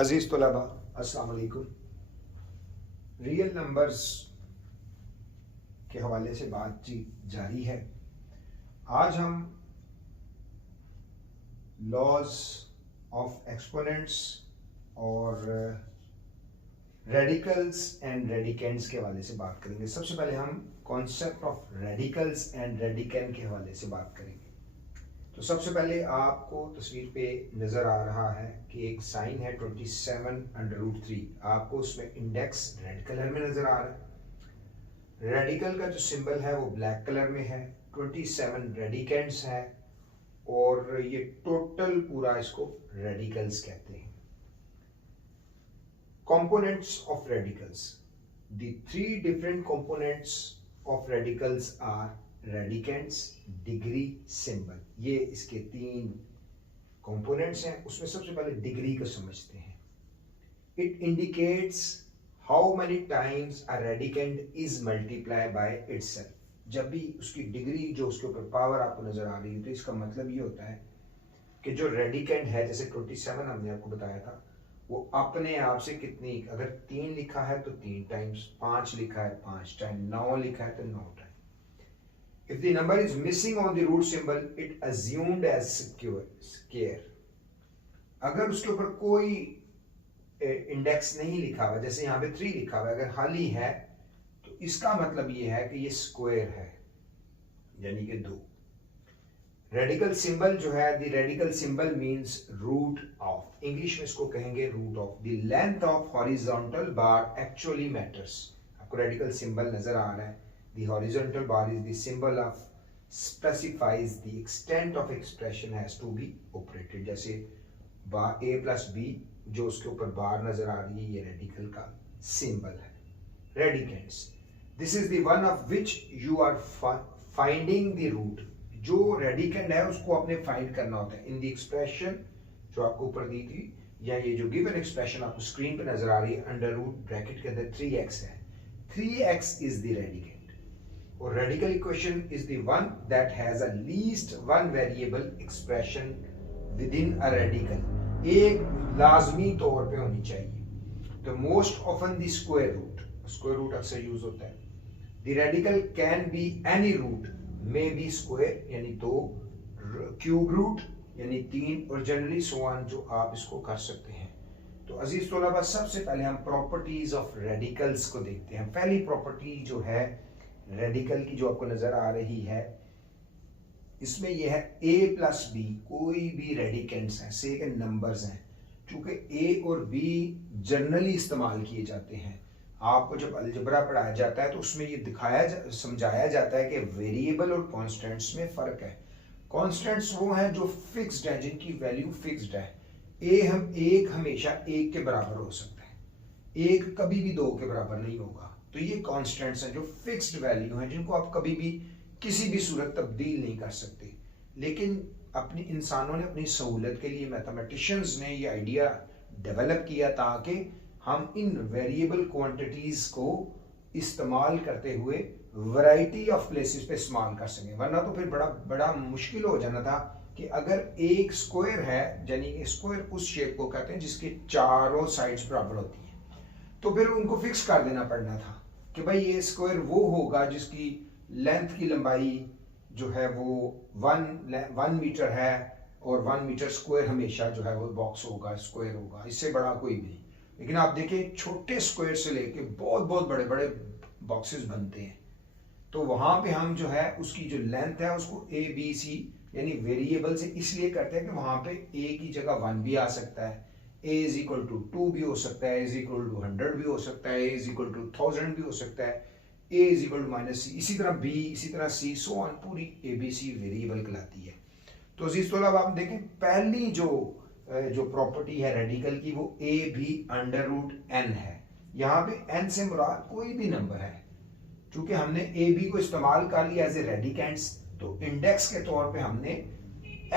अजीज तलबा अस्सलाम वालेकुम। रियल नंबर्स के हवाले से बातचीत जारी है। आज हम लॉज ऑफ एक्सपोनेंट्स और रेडिकल्स एंड रेडिकेंड्स के हवाले से बात करेंगे। सबसे पहले हम concept of radicals and radicand के हवाले से बात करेंगे। तो सबसे पहले आपको तस्वीर पे नज़र आ रहा है कि एक साइन है 27√3। आपको उसमें इंडेक्स रेड कलर में नज़र आ रहा है। रेडिकल का जो सिंबल है वो ब्लैक कलर में है। 27 रेडिकेंड्स है और ये टोटल पूरा इसको रेडिकल्स कहते हैं। Components of radicals, the 3 different components of radicals are radicands, degree, symbol. ये इसके 3 कंपोनेंट्स हैं। उसमें सबसे पहले डिग्री को समझते हैं। It indicates how many times a radicand is multiply by itself. जब भी उसकी डिग्री जो उसके ऊपर पावर आपको नजर आ रही है तो इसका मतलब ये होता है कि जो रेडिकेंड है, जैसे 27 हमने आपको बताया था, वो अपने आप से कितनी, अगर 3 लिखा है तो 3 टाइम्स, 5 लिखा है 5 टाइम, 9 लिखा है तो 9 time. If the number is missing on the root symbol, it assumed as square. अगर उसके ऊपर कोई इंडेक्स नहीं लिखा हुआ, जैसे यहाँ पे 3 लिखा हुआ है, अगर खाली है तो इसका मतलब ये है कि ये स्क्वायर है, यानी कि 2। रेडिकल सिंबल जो है, the radical symbol means root of, English में इसको कहेंगे root of. The length of horizontal bar actually matters. आपको रेडिकल सिंबल नजर आ रहा है। The horizontal bar is the symbol of specifies the extent of expression has to be operated। जैसे बार a plus b जो उसके ऊपर बार नजर आ रही है, ये रेडिकल का सिंबल है। रेडिकेंड्स, this is the one of which you are finding the root। जो रेडिकेंड है उसको आपने फाइंड करना होता है इन द एक्सप्रेशन जो आपको ऊपर दी थी, या ये जो गिवन एक्सप्रेशन आपको स्क्रीन पे नजर आ रही है, अंडर रूट ब्रैकेट के अंदर 3x है। 3x is the radicand। और radical equation is the one that has a least one variable expression within a radical. एक लाजमी तौर पे होनी चाहिए। तो most often the square root अक्सर यूज होता है। The radical can be any root, may be square यानी 2, क्यूब रूट यानी 3, और जनरली सो ऑन, जो आप इसको कर सकते हैं। तो अजीज तलबा, सबसे पहले हम प्रॉपर्टीज ऑफ रेडिकल्स को देखते हैं। पहली प्रॉपर्टी जो है रेडिकल की, जो आपको नजर आ रही है, इसमें यह है a प्लस बी, कोई भी रेडिकेंड्स हैं, से के नंबर्स हैं। चूंकि a और b जनरली इस्तेमाल किए जाते हैं, आपको जब अलजबरा पढ़ाया जाता है तो उसमें ये समझाया जाता है कि वेरिएबल और कॉन्स्टेंट्स में फर्क है। कॉन्स्टेंट्स वो हैं जो फिक्स्ड है, जिनकी वैल्यू फिक्स्ड है। एक हमेशा 1 के बराबर हो सकता है, 1 कभी भी 2 के बराबर नहीं होगा। तो ये कांस्टेंट्स हैं जो फिक्स्ड वैल्यू हैं, जिनको आप कभी भी किसी भी सूरत तब्दील नहीं कर सकते। लेकिन अपनी इंसानों ने अपनी सहूलत के लिए, मैथमेटिशियंस ने ये आइडिया डेवलप किया ताकि हम इन वेरिएबल क्वांटिटीज को इस्तेमाल करते हुए वैरायटी ऑफ प्लेसेस पे इस्तेमाल कर सकें। वरना तो फिर बड़ा बड़ा मुश्किल हो जाना था कि अगर एक स्क्वायर है, यानी स्क्वायर उस शेप को कहते हैं जिसके चारों साइड्स बराबर होती हैं, तो फिर उनको फिक्स कर देना पड़ना था कि भाई ये स्क्वायर वो होगा जिसकी लेंथ की लंबाई जो है वो 1 मीटर है, और 1 मीटर स्क्वायर हमेशा जो है वो बॉक्स होगा, स्क्वायर होगा, इससे बड़ा कोई भी नहीं। लेकिन आप देखें, छोटे स्क्वायर से लेके बहुत बहुत बड़े बड़े बॉक्सेस बनते हैं। तो वहां पे हम जो है उसकी जो लेंथ है उसको ABC यानी वेरिएबल से इसलिए करते हैं कि वहां पे a की जगह 1 भी आ सकता है, a इज इक्वल टू 2 भी हो सकता है, a इज इक्वल टू 100 भी हो सकता है, a इज इक्वल टू 1000 भी हो सकता है, a is equal to -c, इसी तरह b, इसी तरह c, सो ऑन, पूरी ABC वेरिएबल कहलाती है। तो अजीज तौलाब, आप देखें पहली जो प्रॉपर्टी है रेडिकल की, वो a भी अंडर रूट n है। यहाँ पे n से मुराद कोई भी नंबर है। चूंकि हमने a b को इस्तेमाल कर लिया एज ए रेडिकेंड्स, तो इंडेक्स के तौर पे हमने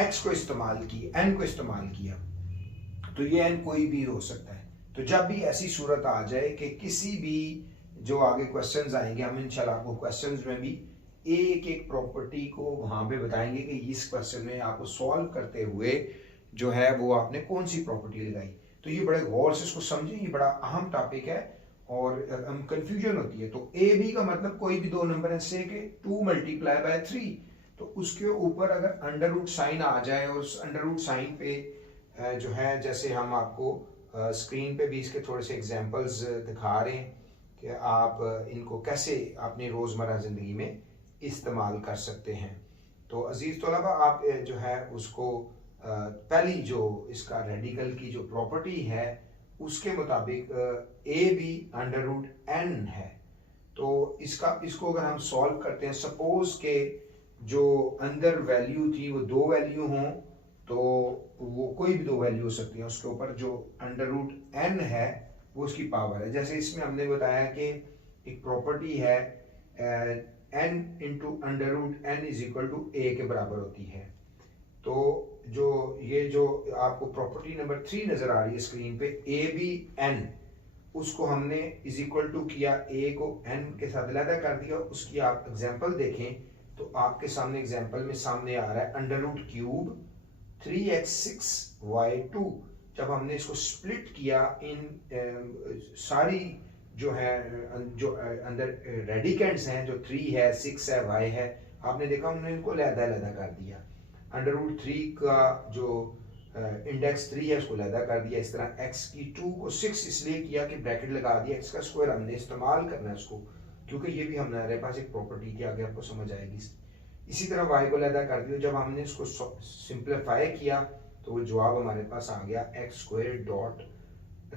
x को इस्तेमाल किया, n को इस्तेमाल किया, तो ये n कोई भी हो सकता है। तो जब भी ऐसी सूरत आ जाए कि किसी भी, जो आगे क्वेश्चंस आएंगे, हम इंशाल्लाह आपको क्वेश्चंस में भी एक एक प्रॉपर्टी को वहां पे बताएंगे कि इस क्वेश्चन में आपको सॉल्व करते हुए जो है वो आपने कौन सी प्रॉपर्टी लगाई। तो ये बड़े गौर से इसको समझें, ये बड़ा अहम टॉपिक है और कंफ्यूजन होती है। तो ए बी का मतलब कोई भी दो नंबर है, से के 2 मल्टीप्लाई बाय 3, तो उसके ऊपर अगर अंडर रूट साइन आ जाए और उस अंडर रूट साइन पे जो है, जैसे हम आपको स्क्रीन पे भी इसके थोड़े से एग्जांपल्स दिखा रहे हैं कि आप इनको कैसे अपनी रोज़मर्रा ज़िंदगी में इस्तेमाल कर सकते हैं। तो अजीज़ तलबा, आप जो है उसको पहली जो इसका रेडिकल की जो प्रॉपर्टी है उसके मुताबिक a b under root n है। तो इसको अगर हम सॉल्व करते हैं, सपोज के जो अंदर वैल्यू थी वो दो वैल्यू हों, तो वो कोई भी दो वैल्यू हो सकती है, उसके ऊपर जो अंडर रूट एन है वो उसकी पावर है। जैसे इसमें हमने बताया कि एक प्रॉपर्टी है n into under root n is equal to a के बराबर होती है। तो जो आपको प्रॉपर्टी नंबर 3 नजर आ रही है स्क्रीन पे, ए बी एन, उसको हमने इज इक्वल टू किया, ए को एन के साथ अलग कर दिया। उसकी आप एग्जांपल देखें तो आपके सामने एग्जांपल में सामने आ रहा है अंडर रूट क्यूब 3x6y2। जब हमने इसको स्प्लिट किया इन सारी जो है जो अंदर रेडिकेंट्स हैं, जो 3 है 6 है y है, आपने देखा हमने इनको अलग-अलग कर दिया। अंडर रूट 3 का जो इंडेक्स 3 है उसको अलग कर दिया। इस तरह x की 2 को 6 इसलिए किया कि ब्रैकेट लगा दिया, x का स्क्वायर हमने इस्तेमाल करना है उसको, क्योंकि ये भी हमारे पास एक प्रॉपर्टी थी, आगे आपको समझ आएगी। इसी तरह y को अलग कर दिया। जब हमने इसको सिंप्लीफाई किया तो वो जवाब हमारे पास आ गया x² डॉट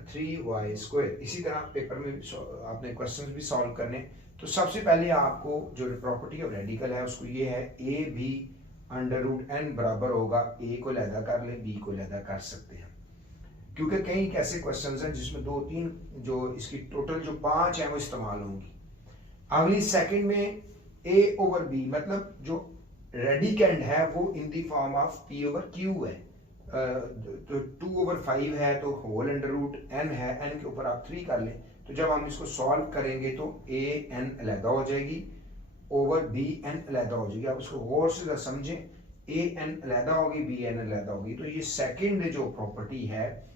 3y²। इसी तरह पेपर में आपने क्वेश्चंस भी सॉल्व करने, तो सबसे पहले आपको जो प्रॉपर्टी ऑफ रेडिकल है उसको ये है, a b under root n बराबर होगा, ए को लैदा कर ले, बी को लैदा कर सकते हैं, क्योंकि कई ऐसे क्वेश्चंस हैं जिसमें 2-3 जो इसकी टोटल जो 5 हैं वो इस्तेमाल होंगी। अगली सेकंड में ए ओवर बी, मतलब जो रेडिकेंड है वो in the form of P over Q है। तो 2/5 है तो होल अंडर रूट एन है, एन के ऊपर आप 3 कर लें। तो जब हम इसको सॉल्व करेंगे तो ए एन अलहदा हो जाएगी, ओवर बी एन अलहदा हो जाएगी। आप उसको गौर से समझें, ए एन अलहदा होगी, बी एन अलहदा होगी। तो ये सेकंड जो प्रॉपर्टी है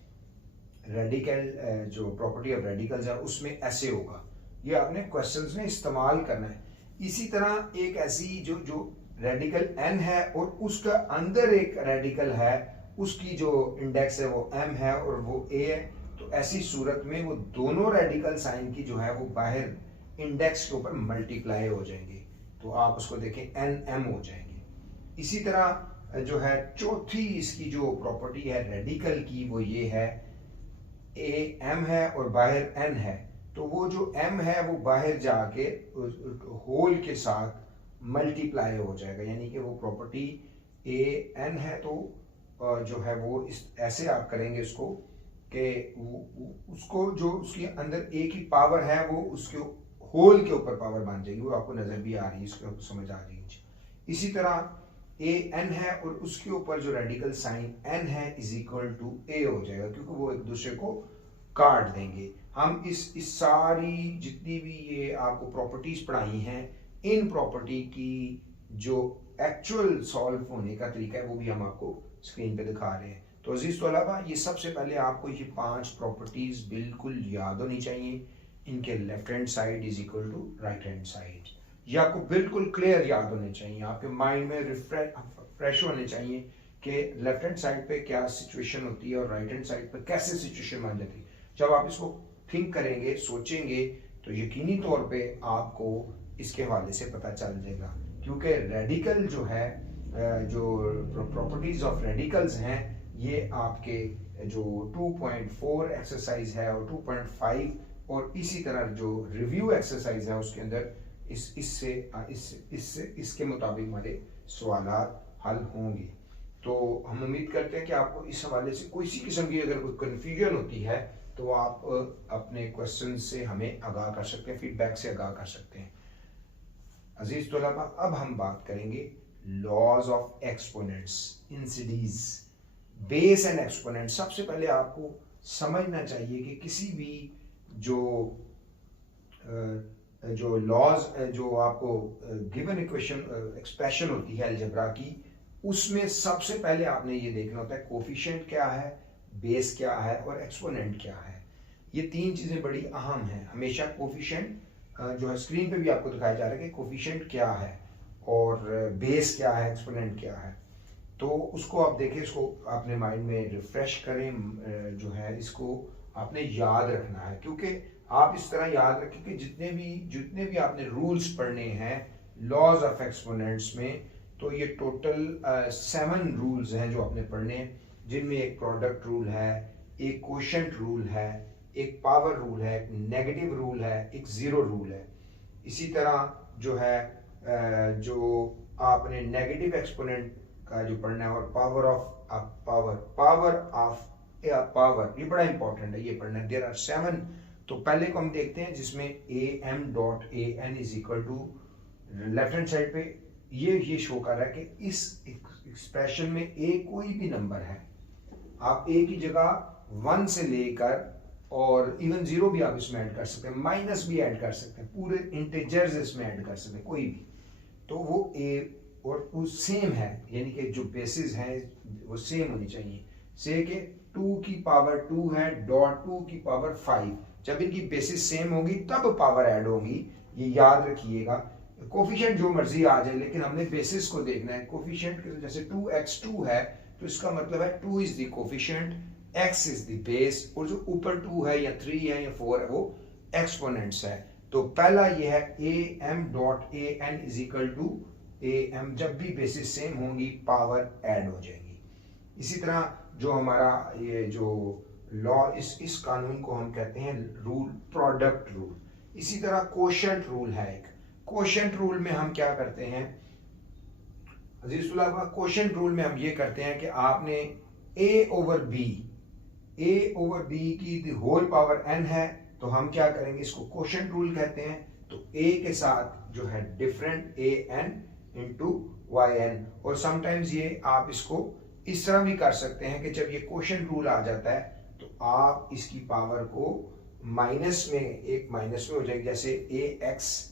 रेडिकल, जो प्रॉपर्टी ऑफ रेडिकल्स है उसमें ऐसे होगा। ये आपने क्वेश्चंस में इस्तेमाल करना है। इसी तरह एक ऐसी जो रेडिकल एन है और उसका अंदर एक रेडिकल है, उसकी जो इंडेक्स है वो m है और वो a है, तो ऐसी सूरत में वो दोनों रेडिकल साइन की जो है वो बाहर इंडेक्स के ऊपर मल्टीप्लाई हो जाएंगे, तो आप उसको देखें nm हो जाएंगे। इसी तरह जो है चौथी इसकी जो प्रॉपर्टी है रेडिकल की वो ये है, a m है और बाहर n है, तो वो जो m है वो बाहर जाके होल के साथ मल्टीप्लाई हो जाएगा, यानी कि वो प्रॉपर्टी a n है तो जो है वो इस ऐसे आप करेंगे उसको कि उसको जो उसके अंदर a की पावर है वो उसके होल के ऊपर पावर बन जाएगी, वो आपको नजर भी आ रही है, इसको समझ आ रही है। इसी तरह a n है और उसके ऊपर जो रेडिकल साइन n है इज इक्वल टू a हो जाएगा, क्योंकि वो एक दूसरे को काट देंगे। हम इस सारी जितनी भी ये आपको प्रॉपर्टीज पढ़ाई हैं, इन प्रॉपर्टी की जो एक्चुअल सॉल्व होने का तरीका है वो भी हम आपको स्क्रीन पे दिखा रहे हैं। तो अजीज तलबा, ये सबसे पहले आपको ये 5 प्रॉपर्टीज बिल्कुल याद होनी चाहिए। इनके left hand side is equal to right hand side, ये आपको बिल्कुल क्लियर याद होने चाहिए, आपके माइंड में रिफ्रेश होने चाहिए कि लेफ्ट हैंड साइड पे क्या सिचुएशन होती है और राइट हैंड साइड पे कैसे सिचुएशन बन जाती है। जब आप इसको थिंक करेंगे, सोचेंगे, तो यकीनी तौर पे आपको इसके हवाले से पता चल जाएगा, क्योंकि रेडिकल जो है, जो प्रॉपर्टीज ऑफ रेडिकल्स हैं, ये आपके जो 2.4 एक्सरसाइज है और 2.5 और इसी तरह जो रिव्यू एक्सरसाइज है उसके अंदर इसके मुताबिक हमारे सवालात हल होंगे। तो हम उम्मीद करते हैं कि आपको इस हवाले से कोई सी किस्म की अगर कोई कन्फ्यूजन होती है तो आप अपने क्वेश्चन से हमें आगाह कर सकते हैं, फीडबैक से आगाह कर सकते हैं। अजीज तलबा, अब हम बात करेंगे laws of exponents in series, base and exponent. सबसे पहले आपको समझना चाहिए कि किसी भी जो लॉज, जो आपको गिवन इक्वेशन एक्सप्रेशन होती है अलजेब्रा की, उसमें सबसे पहले आपने ये देखना होता है कोफिशिएंट क्या है, बेस क्या है और एक्सपोनेंट क्या है। ये तीन चीज़ें बड़ी अहम हैं। हमेशा कोफिशिएंट जो है स्क्रीन पे भी आपको दिखाया जा रहा है कि कोफिशिएंट क्या है और बेस क्या है, एक्सपोनेंट क्या है। तो उसको आप देखें, इसको अपने माइंड में रिफ्रेश करें, जो है इसको आपने याद रखना है, क्योंकि आप इस तरह याद रखें कि जितने भी आपने रूल्स पढ़ने हैं लॉज ऑफ एक्सपोनेंट्स में, तो ये टोटल 7 रूल्स हैं जो आपने पढ़ने हैं, जिनमें एक प्रोडक्ट रूल है, एक कोशेंट रूल है, एक पावर रूल है, एक नेगेटिव रूल है, एक जीरो रूल है। इसी तरह जो है जो आपने नेगेटिव एक्सपोनेंट का जो पढ़ना है, और पावर ऑफ पावर, ये बड़ा इंपॉर्टेंट है, ये पढ़ना है। There are 7। तो पहले को हम देखते हैं, जिसमें a m dot a n is equal to, left hand side पे ये शो कर रहा है कि इस एक्सप्रेशन में ए कोई भी नंबर है, आप ए की जगह 1 से लेकर और इवन 0 भी आप इसमें ऐड कर सकते हैं, माइनस भी ऐड कर सकते हैं, पूरे इंटीजर्स इसमें ऐड कर सकते हैं, कोई भी। तो वो ए और वो सेम है, यानी कि जो बेसिस है वो सेम होनी चाहिए। से के 2 की पावर 2 है, डॉट 2 की पावर 5। जब इनकी बेसिस सेम होगी तब पावर ऐड होगी, ये याद रखिएगा। कोफिशिएंट जो मर्जी आ जाए, लेकिन हमने बेसिस को देखना है। कोफिशिएंट जैसे 2x2 है, तो इसका मतलब है 2 is the coefficient, x is the base, और जो ऊपर 2 है या 3 है या 4 है वो एक्सपोनेंट्स है। तो पहला ये है a m dot a n is equal to a m, जब भी बेसिस सेम होंगी पावर ऐड हो जाएगी। इसी तरह जो हमारा ये जो लॉ, इस कानून को हम कहते हैं रूल, प्रोडक्ट रूल। इसी तरह कोशेंट रूल है एक। कोशेंट रूल में हम क्या करते हैं अजीजुल्लाह, कोशेंट रूल में हम ये करते हैं कि आपने a ओवर b की होल पावर n है, तो हम क्या करेंगे, इसको कोशेंट रूल कहते हैं। तो a के साथ जो है different a n into y n, और समटाइम्स ये आप इसको इस तरह भी कर सकते हैं कि जब ये कोशेंट रूल आ जाता है तो आप इसकी पावर को माइनस में, एक माइनस में हो जाएगी, जैसे a x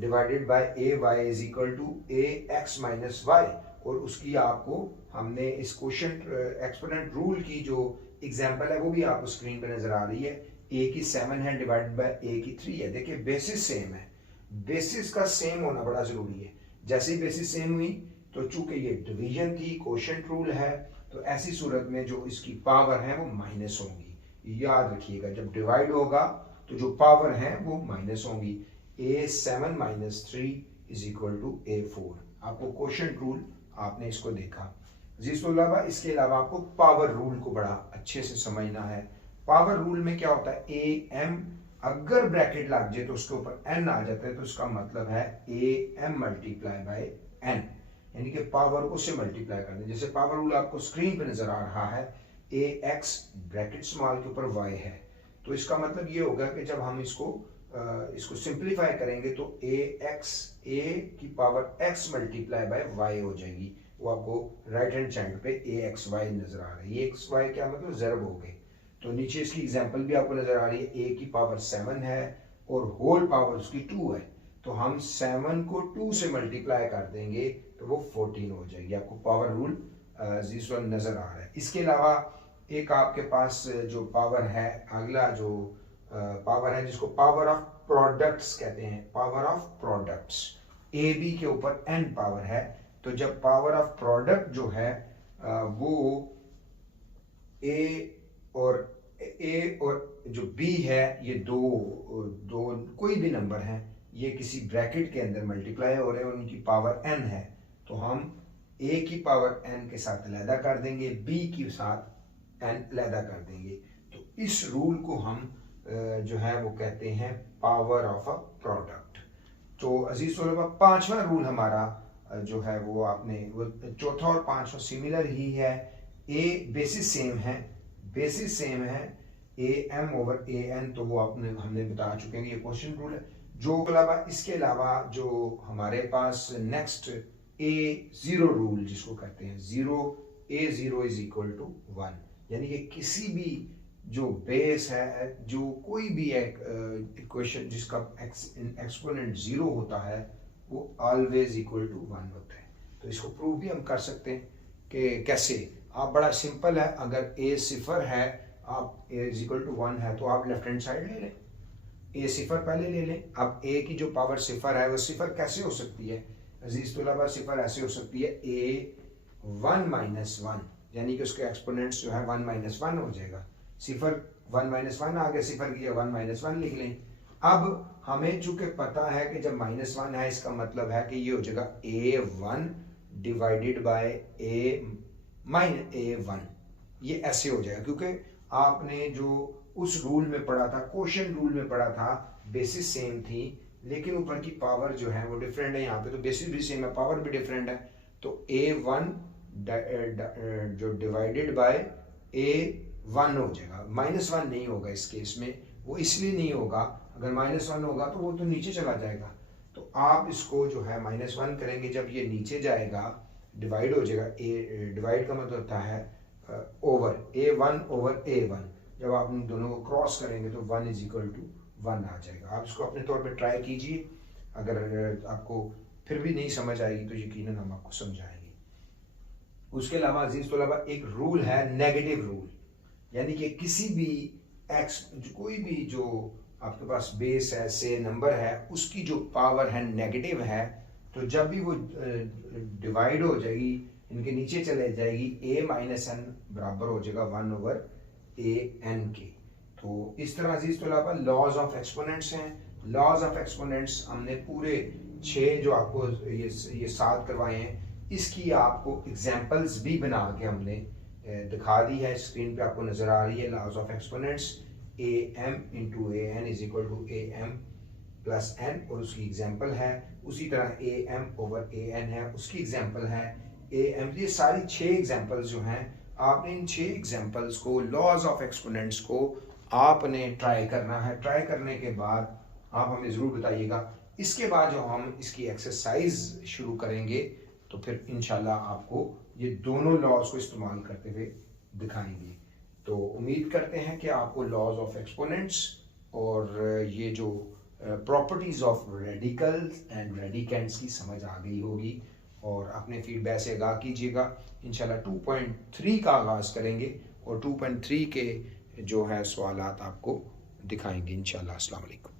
divided by a y is equal to a x minus y, और उसकी आपको हमने इस कोशेंट एक्सपोनेंट रूल की जो एग्जांपल है वो भी आपको स्क्रीन पे नजर आ रही है। ए की 7 है डिवाइडेड बाय ए की 3 है। देखिए बेसिस सेम है, बेसिस का सेम होना बड़ा जरूरी है। जैसे ही बेसिस सेम हुई तो चूंकि ये डिवीजन थी, कोशेंट रूल है, तो ऐसी सूरत में जो इसकी पावर है वो माइनस होंगी। याद रखिएगा, जब डिवाइड होगा तो जो पावर है वो माइनस होंगी। a7 minus 3 is equal to a4। आपको कोशेंट रूल आपने इसको देखा। इसके अलावा आपको पावर रूल को बड़ा अच्छे से समझना है। पावर रूल में क्या होता है, ए एम अगर ब्रैकेट लग जाए तो उसके ऊपर n आ जाता है, तो उसका मतलब है a m multiply by n, यानी कि पावर को से मल्टीप्लाई कर दें। जैसे पावर रूल आपको स्क्रीन पे नजर आ रहा है, ए एक्स ब्रैकेट स्मॉल के ऊपर y है, तो इसका मतलब ये होगा कि जब हम इसको सिंप्लीफाई करेंगे तो ए एक्स, ए की power x multiply by y हो जाएगी। वो आपको राइट हैंड साइड पे ए एक्स वाई नजर आ रहा है। ये एक्स वाई क्या मतलब ज़रब हो गए। तो नीचे इसकी एग्जांपल भी आपको नजर आ रही है, a की पावर 7 है और होल पावर उसकी 2 है, तो हम 7 को 2 से मल्टीप्लाई कर देंगे तो वो 14 हो जाएगी। आपको पावर रूल नजर आ रहा है। इसके अलावा एक आपके पास जो पावर है, अगला जो पावर है जिसको पावर ऑफ प्रोडक्ट्स कहते हैं, power of products, a b के ऊपर n पावर है, तो जब पावर ऑफ प्रोडक्ट जो है वो ए और जो बी है, ये दो कोई भी नंबर है, ये किसी ब्रैकेट के अंदर मल्टीप्लाई हो रहे हैं और उनकी पावर n है, तो हम a की पावर n के साथ अलहदा कर देंगे, b के साथ n अलहदा कर देंगे। तो इस रूल को हम जो है वो कहते हैं पावर ऑफ अ प्रोडक्ट। तो अजीज तलबा, पांचवा रूल हमारा जो है वो आपने, वो चौथा और पांचवा सिमिलर ही है। ए बेसिस सेम है, a m over a n, तो वो हमने बता चुके हैं, ये क्वेश्चन रूल है। जो इसके अलावा जो हमारे पास नेक्स्ट ए जीरो रूल जिसको कहते हैं, ए जीरो इज इक्वल टू 1, यानी कि किसी भी जो बेस है, जो कोई भी इक्वेशन जिसका एक्सपोनेंट 0 होता है वो ऑलवेज इक्वल टू 1 होता है। तो इसको प्रूव भी हम कर सकते हैं कि कैसे। आप बड़ा सिंपल है, अगर a सिफर है, आप a इज इक्वल टू 1 है तो आप लेफ्ट हैंड साइड ले लें, a सिफर पहले ले लें। अब a की जो पावर सिफर है वो सिफर कैसे हो सकती है अजीज तुलबा? सिफर ऐसे हो सकती है a 1 माइनस 1, यानी कि उसके एक्सपोनेंट्स जो है 1 माइनस 1 हो जाएगा। सिफर 1 माइनस 1 आ गया, सिफर की 1 माइनस 1 लिख लें। अब हमें चूंकि पता है कि जब माइनस 1 है इसका मतलब है कि ये हो जाएगा a1 divided by a minus a1, ये ऐसे हो जाएगा, क्योंकि आपने जो उस रूल में पढ़ा था, क्वोशिएंट रूल में पढ़ा था, बेसिस सेम थी लेकिन ऊपर की पावर जो है वो डिफरेंट है। यहाँ पे तो बेसिस भी सेम है, पावर भी डिफरेंट है। तो a1 जो डिवाइडेड बाय a1 हो जाएगा, माइनस 1 नहीं होगा इस केस में। वो इसलिए नहीं होगा, अगर माइनस 1 होगा तो वो तो नीचे चला जाएगा। तो आप इसको जो है माइनस 1 करेंगे, जब ये नीचे जाएगा डिवाइड हो जाएगा, a डिवाइड का मतलब होता है ओवर, a1 ओवर a1। जब आप इन दोनों को क्रॉस करेंगे तो 1 इज इक्वल टू 1 आ जाएगा। आप इसको अपने तौर पे ट्राई कीजिए, अगर आपको फिर भी नहीं समझ आएगी तो यकीनन हम आपको समझाएंगे। उसके अलावा अजीज तलबा एक रूल है नेगेटिव रूल, यानी कि किसी भी एक्स, कोई भी जो आपके पास बेस है, से नंबर है, उसकी जो पावर है नेगेटिव है, तो जब भी वो डिवाइड हो जाएगी, इनके नीचे चले जाएगी, a माइनस एन बराबर हो जाएगा 1 ओवर a n के। तो इस तरह अजीज तलबा लॉज ऑफ एक्सपोनेंट्स हैं। लॉज ऑफ एक्सपोनेंट्स हमने पूरे 6 जो आपको ये 7 करवाए हैं, इसकी आपको एग्जांपल्स भी बना के हमने दिखा दी है, स्क्रीन पे आपको नजर आ रही है। Laws of exponents am into a n is equal to a m plus n, और उसकी एग्जांपल है। उसी तरह a m over a n है, उसकी एग्जांपल है ए एम। ये सारी 6 एग्जांपल्स जो हैं, आपने इन 6 एग्जांपल्स को, लॉज ऑफ एक्सपोनेंट्स को आपने ट्राई करना है। ट्राई करने के बाद आप हमें ज़रूर बताइएगा। इसके बाद जो हम इसकी एक्सरसाइज शुरू करेंगे तो फिर इंशाल्लाह आपको ये दोनों लॉज को इस्तेमाल करते हुए दिखाएंगे। तो उम्मीद करते हैं कि आपको लॉज ऑफ एक्सपोनेंट्स और ये जो properties of radicals and radicands की समझ आ गई होगी, और अपने फीडबैक से आगाह कीजिएगा। इंशाल्लाह 2.3 का आगाज़ करेंगे और 2.3 के जो है सवालात आपको दिखाएंगे इंशाल्लाह। अस्सलाम वालेकुम।